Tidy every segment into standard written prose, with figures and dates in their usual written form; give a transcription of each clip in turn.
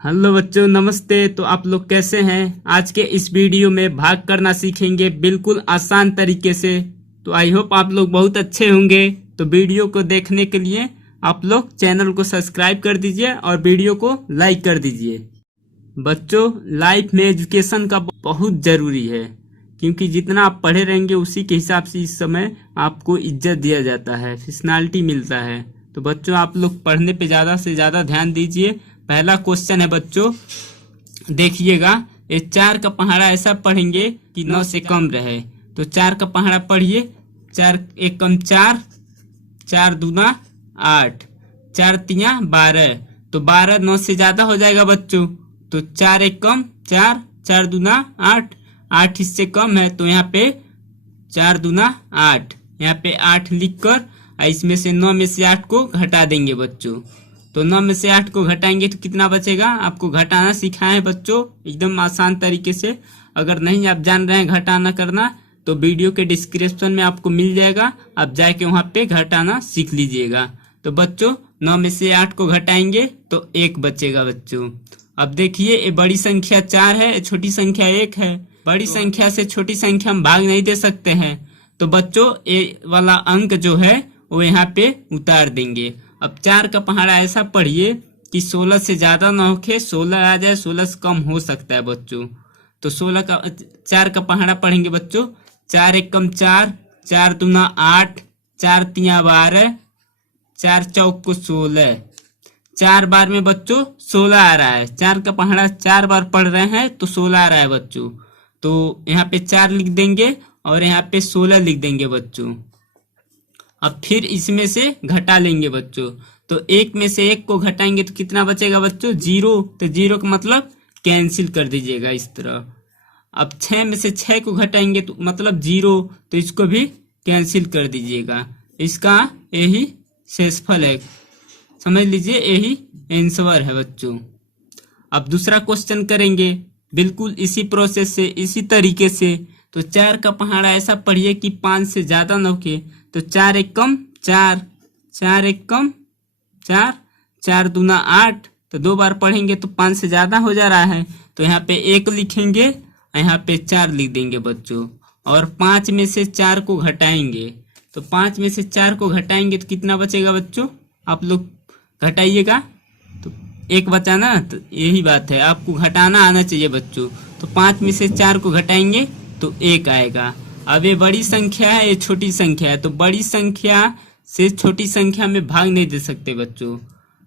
Hello बच्चों, नमस्ते। तो आप लोग कैसे हैं? आज के इस वीडियो में भाग करना सीखेंगे बिल्कुल आसान तरीके से। तो आई होप आप लोग बहुत अच्छे होंगे। तो वीडियो को देखने के लिए आप लोग चैनल को सब्सक्राइब कर दीजिए और वीडियो को लाइक कर दीजिए। बच्चों, लाइफ में एजुकेशन का बहुत ज़रूरी है, क्योंकि जितना आप पढ़े रहेंगे उसी के हिसाब से इस समय आपको इज्जत दिया जाता है, पर्सनालिटी मिलता है। तो बच्चों, आप लोग पढ़ने पे ज़्यादा से ज़्यादा ध्यान दीजिए। पहला क्वेश्चन है बच्चों, देखिएगा। ये 4 का पहाड़ा ऐसा पढ़ेंगे कि 9 से कम रहे। तो 4 का पहाड़ा पढ़िए। 4 एक कम 4, 4 दूना 8, 4 तिया 12। तो 12 9 से ज्यादा हो जाएगा बच्चों। तो 4 एक कम 4, 4 दूना 8, 8 इससे कम है तो यहाँ पे 4 दूना 8, यहाँ पे 8 लिख कर इसमें से 9 में से 8 को घटा देंगे बच्चों। तो 9 में से 8 को घटाएंगे तो कितना बचेगा? आपको घटाना सिखाए हैं बच्चों एकदम आसान तरीके से। अगर नहीं आप जान रहे हैं घटाना करना तो वीडियो के डिस्क्रिप्शन में आपको मिल जाएगा, आप जाके वहां पे घटाना सीख लीजिएगा। तो बच्चों 9 में से 8 को घटाएंगे तो 1 बचेगा बच्चों। अब देखिए, ये बड़ी संख्या 4 है, छोटी संख्या 1 है। बड़ी संख्या से छोटी संख्या हम भाग नहीं दे सकते हैं, तो बच्चों ये वाला अंक जो है वो यहाँ पे उतार देंगे। अब 4 का पहाड़ा ऐसा पढ़िए कि 16 से ज्यादा ना होके 16 आ जाए, 16 से कम हो सकता है बच्चों। तो 4 का पहाड़ा पढ़ेंगे बच्चों। 4 एक कम 4, 4 दूना 8, 4 तिया 12, 4 चौक को 16। 4 बार में बच्चों 16 आ रहा है। 4 का पहाड़ा 4 बार पढ़ रहे हैं तो 16 आ रहा है बच्चों। तो यहाँ पे 4 लिख देंगे और यहाँ पे 16 लिख देंगे बच्चों। अब फिर इसमें से घटा लेंगे बच्चों। तो 1 में से 1 को घटाएंगे तो कितना बचेगा बच्चों? 0। तो 0 का मतलब कैंसिल कर दीजिएगा इस तरह। अब 6 में से 6 को घटाएंगे तो मतलब 0, तो इसको भी कैंसिल कर दीजिएगा। इसका यही शेषफल है, समझ लीजिए, यही आंसर है बच्चों। अब दूसरा क्वेश्चन करेंगे बिल्कुल इसी प्रोसेस से, इसी तरीके से। तो 4 का पहाड़ा ऐसा पढ़िए कि 5 से ज्यादा न होके। तो 4 एक कम 4, 4 एक कम 4, 4 दूना 8। तो 2 बार पढ़ेंगे तो 5 से ज्यादा हो जा रहा है, तो यहाँ पे 1 लिखेंगे, यहाँ पे 4 लिख देंगे बच्चों। और 5 में से 4 को घटाएंगे। तो 5 में से 4 को घटाएंगे तो कितना बचेगा बच्चों? आप लोग घटाइएगा। तो 1 बचा ना, तो यही बात है, आपको घटाना आना चाहिए बच्चों। तो 5 में से 4 को घटाएंगे तो 1 आएगा। अब ये बड़ी संख्या है, ये छोटी संख्या है, तो बड़ी संख्या से छोटी संख्या में भाग नहीं दे सकते बच्चों।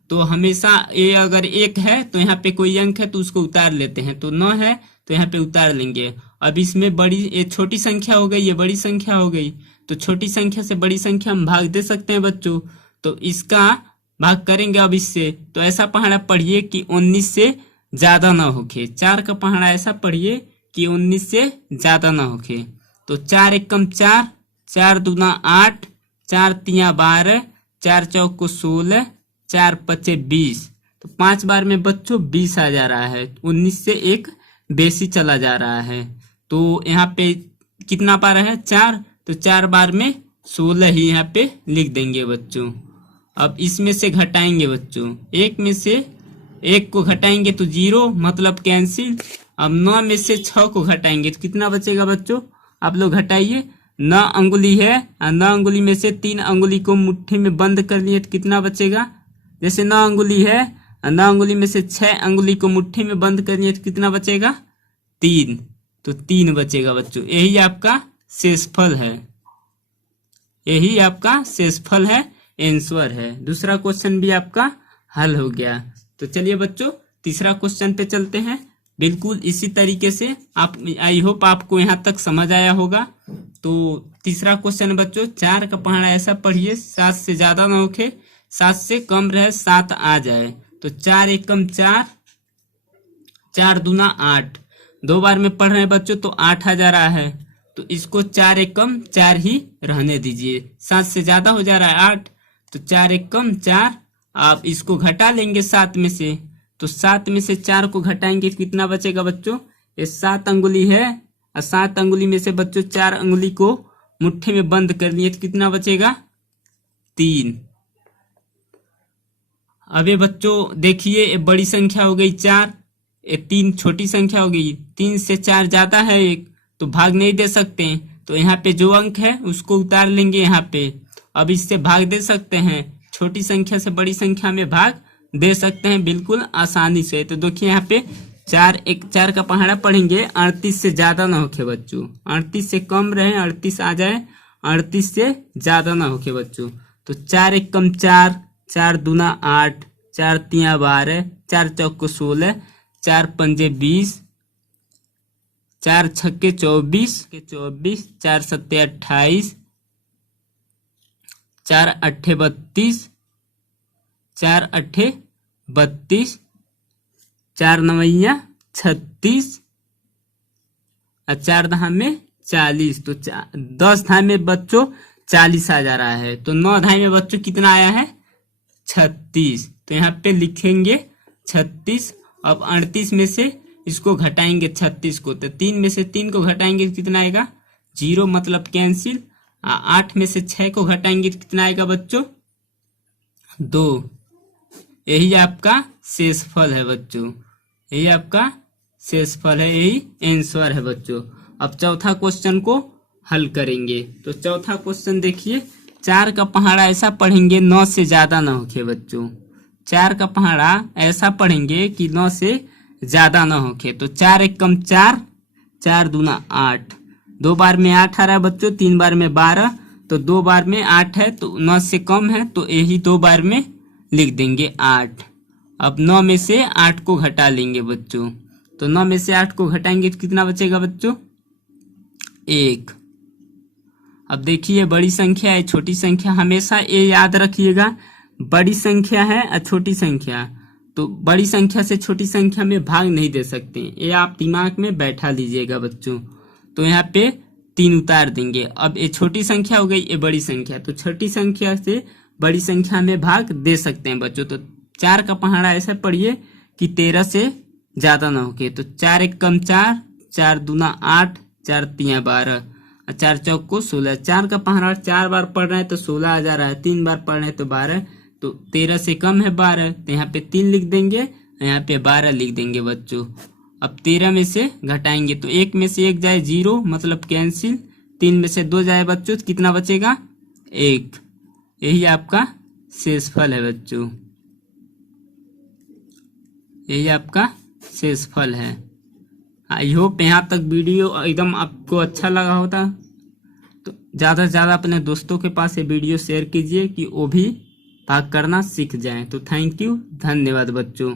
तो हमेशा ये अगर 1 है तो यहाँ पे कोई अंक है तो उसको उतार लेते हैं। तो 9 है तो यहाँ पे उतार लेंगे। अब इसमें बड़ी, ये छोटी संख्या हो गई, ये बड़ी संख्या हो गई। तो छोटी संख्या से बड़ी संख्या हम भाग दे सकते हैं बच्चों। तो इसका भाग करेंगे अब इससे। तो ऐसा पहाड़ा पढ़िए कि 19 से ज्यादा ना होके। 4 का पहाड़ा ऐसा पढ़िए कि 19 से ज्यादा ना होके। तो 4 एक कम 4, 4 दूना 8, 4 तिया 12, 4 चौक को 16, 4 पचे 20। तो 5 बार में बच्चों 20 आ जा रहा है, 19 से 1 बेसी चला जा रहा है। तो यहाँ पे कितना पा रहा है? 4। तो 4 बार में 16 ही यहाँ पे लिख देंगे बच्चों। अब इसमें से घटाएंगे बच्चों। 1 में से 1 को घटाएंगे तो 0, मतलब कैंसिल। अब 9 में से 6 को घटाएंगे तो कितना बचेगा बच्चों? आप लोग घटाइए। 9 अंगुली है, 9 अंगुली में से 3 अंगुली को मुट्ठी में बंद कर लिए तो कितना बचेगा? जैसे 9 अंगुली है, 9 अंगुली में से 6 अंगुली को मुट्ठी में बंद कर लिए तो कितना बचेगा? 3। तो 3 बचेगा बच्चों। यही आपका शेषफल है, यही आपका शेषफल है, आंसर है। दूसरा क्वेश्चन भी आपका हल हो गया। तो चलिए बच्चों तीसरा क्वेश्चन पे चलते हैं। बिल्कुल इसी तरीके से आप, आई होप आपको यहाँ तक समझ आया होगा। तो तीसरा क्वेश्चन बच्चों, 4 का पहाड़ा ऐसा पढ़िए 7 से ज्यादा ना होके, 7 से कम रहे, 7 आ जाए। तो 4 एक कम 4, 4 दूना 8। 2 बार में पढ़ रहे हैं बच्चों तो 8 आ जा रहा है। तो इसको 4 एक कम 4 ही रहने दीजिए, 7 से ज्यादा हो जा रहा है 8। तो 4 एक कम 4, आप इसको घटा लेंगे 7 में से। तो 7 में से 4 को घटाएंगे कितना बचेगा बच्चों? ये 7 अंगुली है, और 7 अंगुली में से बच्चों 4 अंगुली को मुट्ठी में बंद कर लिए तो कितना बचेगा? 3। अब ये बच्चों देखिए, ये बड़ी संख्या हो गई 4, ये 3 छोटी संख्या हो गई। 3 से 4 ज्यादा है 1, तो भाग नहीं दे सकते हैं, तो यहाँ पे जो अंक है उसको उतार लेंगे यहाँ पे। अब इससे भाग दे सकते हैं, छोटी संख्या से बड़ी संख्या में भाग दे सकते हैं बिल्कुल आसानी से। तो देखिए यहाँ पे 4 का पहाड़ा पढ़ेंगे, 38 से ज्यादा ना होके बच्चों, 38 से कम रहे, 38 आ जाए, 38 से ज्यादा ना होके बच्चों। तो 4 एक कम 4, 4 दूना 8, 4 तिया 12, 4 चौको 16, 4 पंजे 20, 4 छक्के 24, 4 सत्ते 28, 4 अट्ठे 32, 4 अट्ठे 32, 4 नवैया 36 और 4 दहा में 40। तो 10 धाई में बच्चों 40 आ जा रहा है। तो 9 धाई में बच्चों कितना आया है? 36। तो यहाँ पे लिखेंगे 36। अब 38 में से इसको घटाएंगे 36 को, तो 3 में से 3 को घटाएंगे कितना आएगा? 0, मतलब कैंसिल। 8 में से 6 को घटाएंगे कितना आएगा बच्चों? 2। यही आपका शेषफल है बच्चों, यही आपका शेषफल है, यही आंसर है बच्चों। अब चौथा क्वेश्चन को हल करेंगे। तो चौथा क्वेश्चन देखिए, 4 का पहाड़ा ऐसा पढ़ेंगे 9 से ज्यादा ना होके बच्चों। 4 का पहाड़ा ऐसा पढ़ेंगे कि 9 से ज्यादा ना होके। तो 4 एक कम 4, 4 दूना 8, 2 बार में 8 आ रहा है बच्चों, 3 बार में 12, तो 2 बार में 8 है, तो 9 से कम है, तो यही 2 बार में लिख देंगे 8। अब 9 में से 8 को घटा लेंगे बच्चों। तो 9 में से 8 को घटाएंगे तो कितना बचेगा बच्चों? 1। अब देखिए, बड़ी संख्या है छोटी संख्या, हमेशा ये याद रखिएगा, बड़ी संख्या है और छोटी संख्या, तो बड़ी संख्या से छोटी संख्या में भाग नहीं दे सकते, ये आप दिमाग में बैठा लीजिएगा बच्चों। तो यहाँ पे 3 उतार देंगे। अब ये छोटी संख्या हो गई, ये बड़ी संख्या, तो छोटी संख्या से बड़ी संख्या में भाग दे सकते हैं बच्चों। तो 4 का पहाड़ा ऐसा पढ़िए कि 13 से ज्यादा ना होके। तो 4 एक कम 4, 4 दूना 8, 4 तिया 12, 4 चौक को 16। 4 का पहाड़ा 4 बार पढ़ रहे हैं तो 16 आ जा रहा है, 3 बार पढ़ रहे हैं तो 12, तो 13 से कम है 12, तो यहाँ पे 3 लिख देंगे, यहाँ पे 12 लिख देंगे बच्चों। अब 13 में से घटाएंगे तो 1 में से 1 जाए 0, मतलब कैंसिल। 3 में से 2 जाए बच्चों तो कितना बचेगा? 1। यही आपका शेषफल है बच्चों, यही आपका शेषफल है। आई होप यहाँ तक वीडियो एकदम आपको अच्छा लगा होता। तो ज़्यादा से ज़्यादा अपने दोस्तों के पास ये वीडियो शेयर कीजिए कि वो भी भाग करना सीख जाएं। तो थैंक यू, धन्यवाद बच्चों।